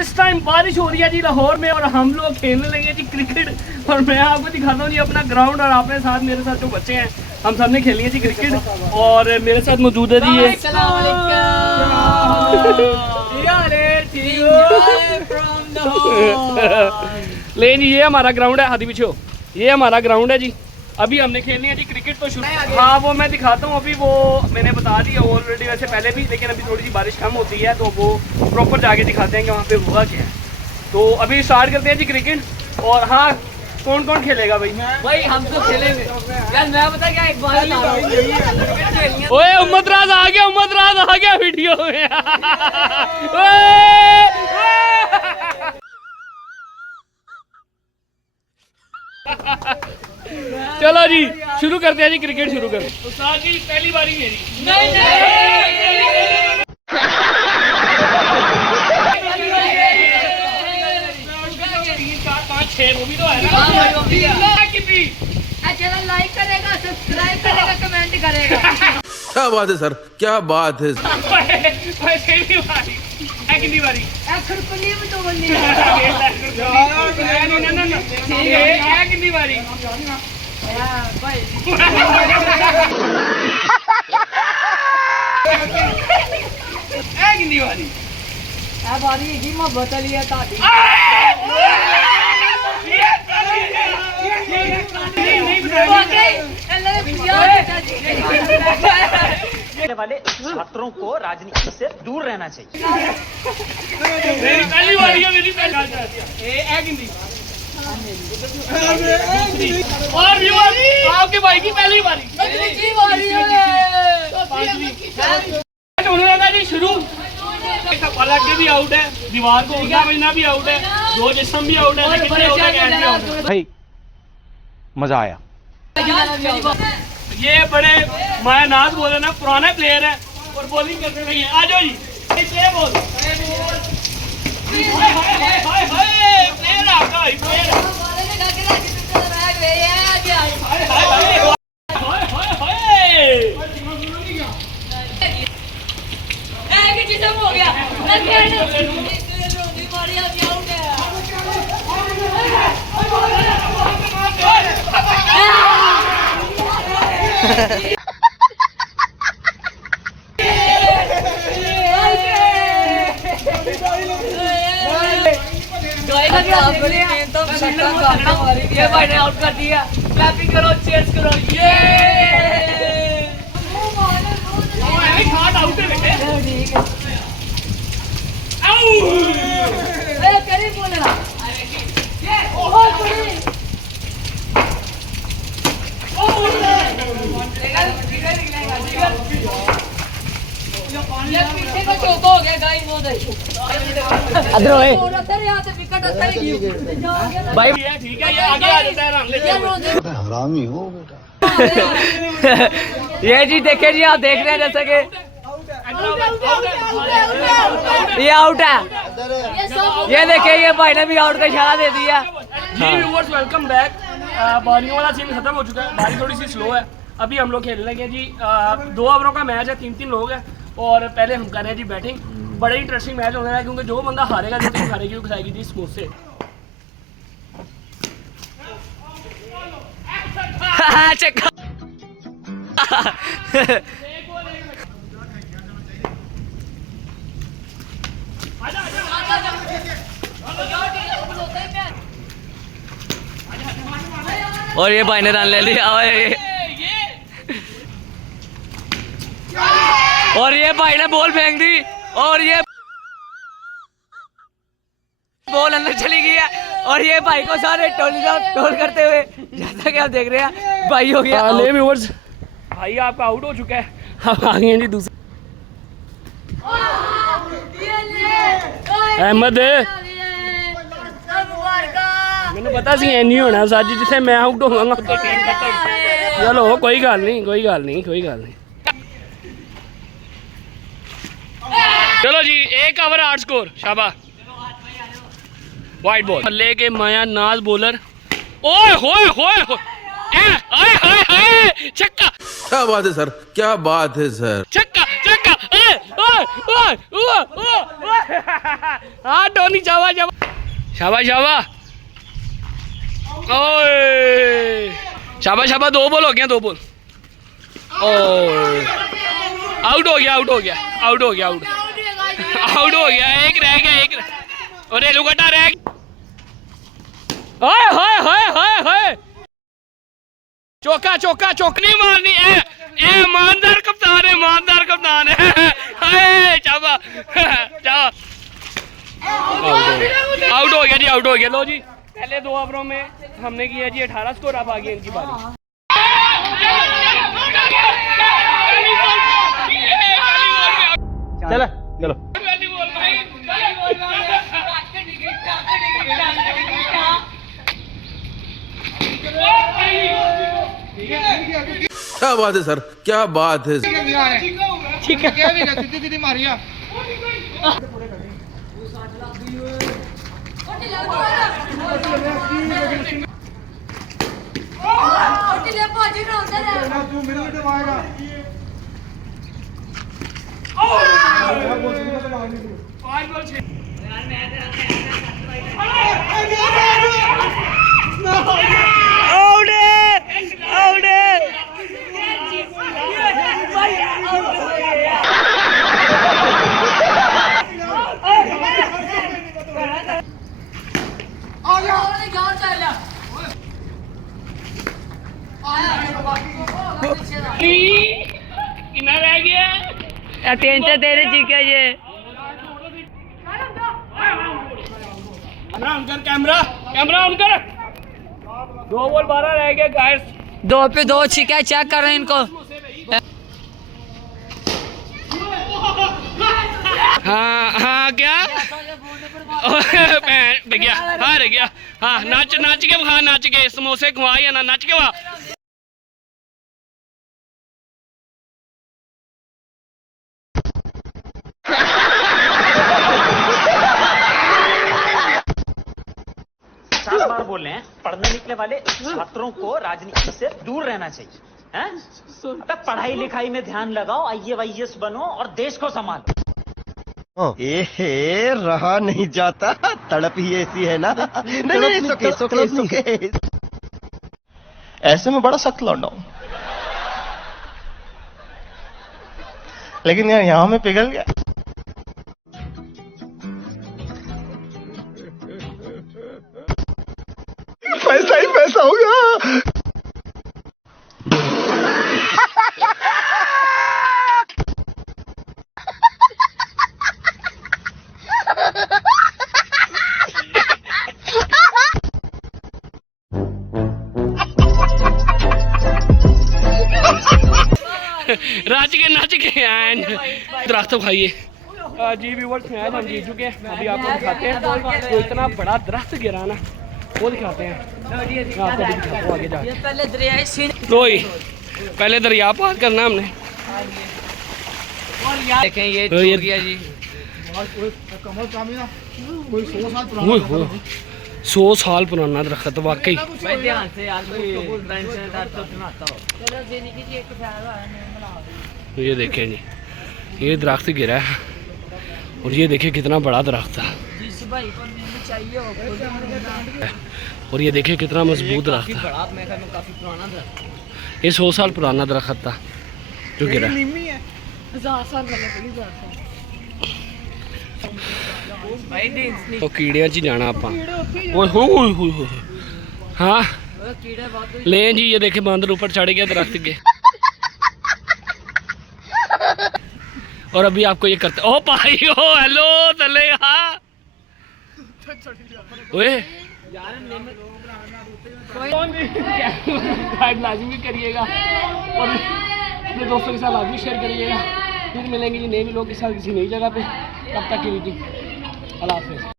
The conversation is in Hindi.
इस टाइम बारिश हो रही है जी लाहौर में और हम लोग खेलने लगे जी क्रिकेट। और मैं आपको दिखाता हूँ जी अपना ग्राउंड और अपने साथ मेरे साथ जो बच्चे हैं हम सब ने खेली है जी क्रिकेट। और मेरे साथ मौजूद है जी ये ले जी, ये हमारा ग्राउंड है। हाथी पीछे हो, ये हमारा ग्राउंड है जी। अभी हमने खेलनी है जी क्रिकेट तो शुरू। हाँ वो मैं दिखाता हूँ, अभी वो मैंने बता दिया ऑलरेडी वैसे पहले भी, लेकिन अभी थोड़ी सी बारिश कम होती है तो वो प्रॉपर जाके दिखाते हैं कि वहाँ पे हुआ क्या है। तो अभी स्टार्ट करते हैं जी क्रिकेट। और हाँ, कौन कौन खेलेगा भाई? भाई हम तो खेलेंगे यार। मैं बता क्या एक बार ओए उम्मत राज आ गया, उम्मत राज आ गया वीडियो में। चलो जी शुरू करते हैं जी, क्रिकेट शुरू कर। उस्ताद जी पहली बारी मेरी। नहीं नहीं 3 4 5 6 वो भी तो है ना। कितनी चैनल लाइक करेगा, सब्सक्राइब करेगा, कमेंट करेगा। क्या बात है सर, क्या बात है। कितनी बारी? खुरपनी में तो बोलनी कितनी बारी? कितनी बारी? बारी जी मैं बता लिया था। वाले छात्रों को राजनीति से दूर रहना चाहिए। पहली बारी है मेरी, पहली और आपके भाई की पहली बारी। जी शुरू। पलट के भी आउट है, दीवार को उल्टा बजना भी आउट है, दो जिस्म भी आउट है। भाई मजा आया। ये बड़े मायानाथ बोले ना, पुराने प्लेयर है और बॉलिंग करते रहिए। आ जाओ जी, प्लेयर बोल। प्लेयर आपका हो गया। ये भाई ने आउट कर दिया। क्लैपिंग करो, चीयर्स करो। ये आउट है बेटे। करीब बोलेगा। पीछे का चौका हो गया गाइस। भाई ठीक है, ये आगे आ जाता है रन लेते हुए। हरामी हो बेटा। ये जी देखे जी, आप देख रहे हैं जैसे कि ये आउट है। ये देखिए ये भाई ने भी आउट का इशारा दे दिया। जी व्यूअर्स वेलकम बैक। बारियों वाला सीन खत्म हो चुका है, बारी थोड़ी सी स्लो है। अभी हम लोग खेल लेंगे जी। 2 ओवरों का मैच है, 3-3 लोग हैं और पहले हम कर रहे हैं जी बैटिंग। बड़ा ही इंटरेस्टिंग मैच होने है क्योंकि जो बंदा हारेगा जो टीम हारेगी वो खाएगी जी समोसे। और ये भाई ने रन ले लिया। और ये भाई ने बॉल फेंक दी और ये बॉल अंदर चली गई है। और ये भाई को सारे टोल करते हुए जैसा कि आप देख रहे हैं भाई हो गया। ले व्यूअर्स, भाई आपका आउट हो चुका है। अब आ गए जी दूसरे अहमद। मैंने पता सी नहीं होना सच, जिसे मैं आउट होगा तो टीम खत्म। चलो कोई गल नहीं, कोई गल नहीं, कोई गल नहीं। चलो जी 1 ओवर 8 स्कोर, शाबाश। वाइट बॉल ले के माया नाज बॉलर। ओए होए होए होए छक्का। क्या बात है सर, क्या बात है सर। छक्का छक्का। हाँ टोनी शाबाश शाबाश शाबाश ओए शाबाश शाबाश 2 बॉल हो गया 2 बॉल आउट हो गया आउट हो गया आउट हो गया आउट आउट हो गया एक रह गया एक और रेलू कटा रह हाय हाय हाय हाय हाय चौका चौका चौकनी मारनी है ए ईमानदार कप्तान है हाय चाबा चाबा आउट हो गया जी आउट हो गया लो जी पहले 2 ओवरों में हमने किया जी 18 स्कोर अब आ गई इनकी बारी चलो चलो क्या बात है सर क्या बात है ठीक है क्या भी ना दीदी दीदी मारिया कितना रह गया टेंशन तेरे ठीक है ये कैमरा ऑन कर कैमरा ऑन कर 2 बॉल 12 रह गए गाइस 2 पे 2 ठीक है चेक कर रहे हैं इनको हाँ हाँ क्या गया हार गया हाँ नाच नाच के खा नाच के समोसे खवा या ना नाच के खा बार बोल रहे हैं पढ़ने निकले वाले छात्रों को राजनीति से दूर रहना चाहिए हैं? अबे पढ़ाई लिखाई में ध्यान लगाओ IAS बनो और देश को संभालो रहा नहीं जाता तड़प ही ऐसी है ना नहीं सुके ऐसे में बड़ा सख्त लौंडा हूं लेकिन यार यहाँ में पिघल गया पैसा ही पैसा होगा नाच के दरख्त खाइए जी व्यूअर्स मैच हम जीत चुके हैं अभी आपको दिखाते हैं तो इतना बड़ा दरख्त गिरा ना वो दिखाते हैं आपको भी दिखाता हूं आगे जाके तो पहले दरिया पार करना हमने देखें ये टूट गया जी 100 साल पुराना दरख्त वाकई भाई ध्यान से यार कोई फ्रेंड से तो सुनाता हो ये देखें जी ये दरख्त गिरा है और ये देखिए कितना बड़ा दरख्त था और ये देखिए कितना मजबूत दरख्त था काफी पुराना दरख्त ये 100 साल पुराना दरख्त था जो गिरा तो कीड़िया च जाना आप हाँ ले जी ये देखे बंदर ऊपर चढ़ गया दरख्त के और अभी आपको ये करते ओ भाई ओ हेलो चले ओए लाजमी करिएगा और अपने दोस्तों के साथ लाजमी शेयर करिएगा फिर मिलेंगे जी नए लोग के साथ किसी नई जगह पे तब तक के लिए जी अल्लाह हाफिज़।